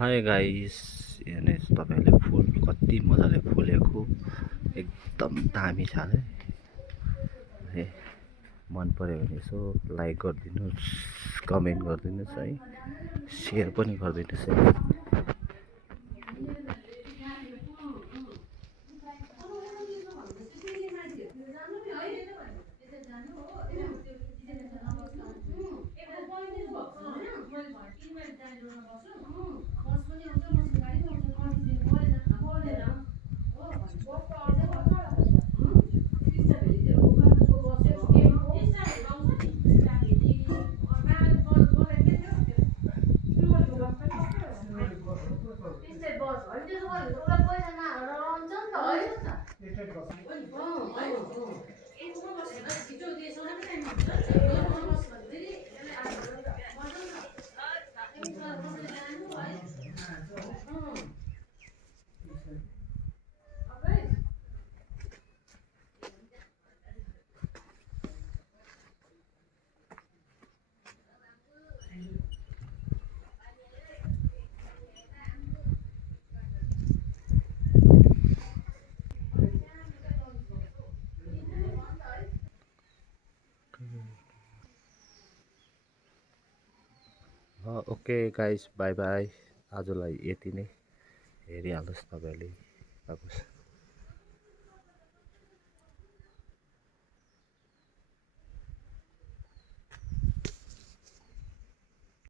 Hi guys, हेर्नुहोस् तपाईँहरूले फुल कति मजाले फुलेको एकदम दामी छ है। मन पर्यो भने यसो लाइक गरिदिनुहोस्, कमेन्ट गरिदिनुहोस् है, सेयर पनि गरिदिनुहोस् है। Okay guys, by by. आजलाई यति नै। हेरिहाल्नुहोस् तपाईँहरूले।